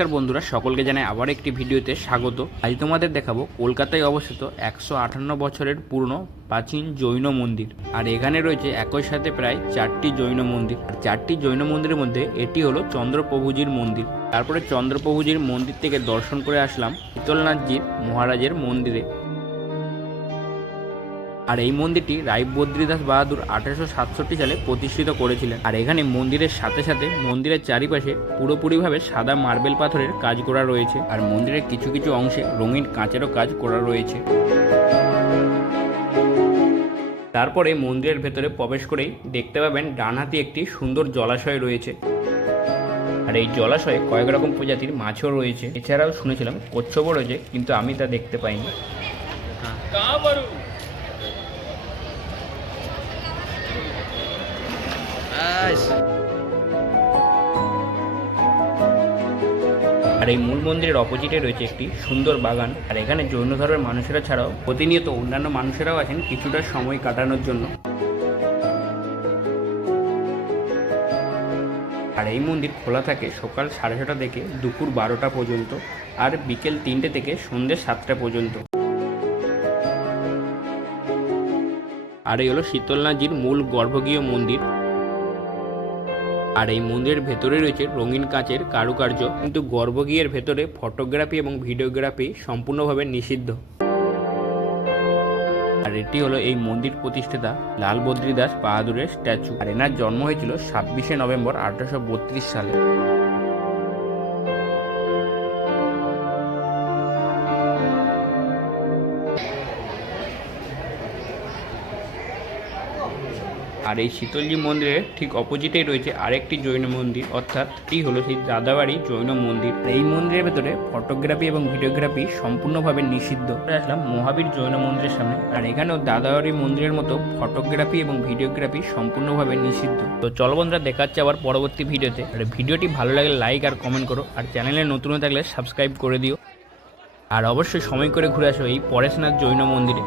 নমস্কার বন্ধুরা, সকলকে জানাই আবার একটি ভিডিওতে স্বাগত। আজ তোমাদের দেখাবো কলকাতায় অবস্থিত একশো আটান্ন বছরের পুরনো প্রাচীন জৈন মন্দির। আর এখানে রয়েছে একই সাথে প্রায় চারটি জৈন মন্দির। আর চারটি জৈন মন্দিরের মধ্যে এটি হলো চন্দ্রপ্রভুজির মন্দির। তারপরে চন্দ্রপ্রভুজির মন্দির থেকে দর্শন করে আসলাম শীতলনাথজির মহারাজের মন্দিরে। আর এই মন্দিরটি রায় বদ্রীদাস বাহাদুর আঠারোশো সাতষট্টি সালে প্রতিষ্ঠিত করেছিলেন। আর এখানে মন্দিরের সাথে সাথে মন্দিরের চারিপাশে পুরোপুরিভাবে সাদা মার্বেল পাথরের কাজ করা রয়েছে। আর মন্দিরের কিছু কিছু অংশে রঙিন কাঁচেরও কাজ করা রয়েছে। তারপরে মন্দিরের ভেতরে প্রবেশ করেই দেখতে পাবেন ডানহাতি একটি সুন্দর জলাশয় রয়েছে। আর এই জলাশয়ে কয়েক রকম প্রজাতির মাছও রয়েছে। এছাড়াও শুনেছিলাম কচ্ছপও রয়েছে, কিন্তু আমি তা দেখতে পাইনি। আর এই মূল মন্দিরের অপোজিটে রয়েছে একটি সুন্দর বাগান। আর এখানে জৈন ধর্মের মানুষেরা ছাড়াও প্রতিনিয়ত অন্যান্য মানুষেরাও আছেন কিছুটা সময় কাটানোর জন্য। আর এই মন্দির খোলা থাকে সকাল সাড়ে ছটা থেকে দুপুর বারোটা পর্যন্ত আর বিকেল তিনটে থেকে সন্ধ্যে সাতটা পর্যন্ত। আর এই হলো শীতলনাথজির মূল গর্ভগীয় মন্দির। আর এই মন্দিরের ভেতরে রয়েছে রঙিন কাঁচের কারুকার্য, কিন্তু গর্ভগৃহের ভেতরে ফটোগ্রাফি এবং ভিডিওগ্রাফি সম্পূর্ণভাবে নিষিদ্ধ। আর এটি হলো এই মন্দির প্রতিষ্ঠাতা লাল বদ্রী দাস বাহাদুরের স্ট্যাচু। আর এনার জন্ম হয়েছিল ছাব্বিশে নভেম্বর আঠারোশো বত্রিশ সালে। আর এই শীতলজি মন্দিরের ঠিক অপোজিটেই রয়েছে আরেকটি জৈন মন্দির, অর্থাৎ এটি হলো সেই দাদাবাড়ি জৈন মন্দির। এই মন্দিরের ভেতরে ফটোগ্রাফি এবং ভিডিওগ্রাফি সম্পূর্ণভাবে নিষিদ্ধ। আসলাম মহাবীর জৈন মন্দিরের সামনে। আর এখানেও দাদাবাড়ি মন্দিরের মতো ফটোগ্রাফি এবং ভিডিওগ্রাফি সম্পূর্ণভাবে নিষিদ্ধ। তো চলো বন্ধুরা, দেখাচ্ছে আবার পরবর্তী ভিডিওতে। আর ভিডিওটি ভালো লাগলে লাইক আর কমেন্ট করো। আর চ্যানেলে নতুন থাকলে সাবস্ক্রাইব করে দিও। আর অবশ্যই সময় করে ঘুরে আসো এই পরেশনাথ জৈন মন্দিরে।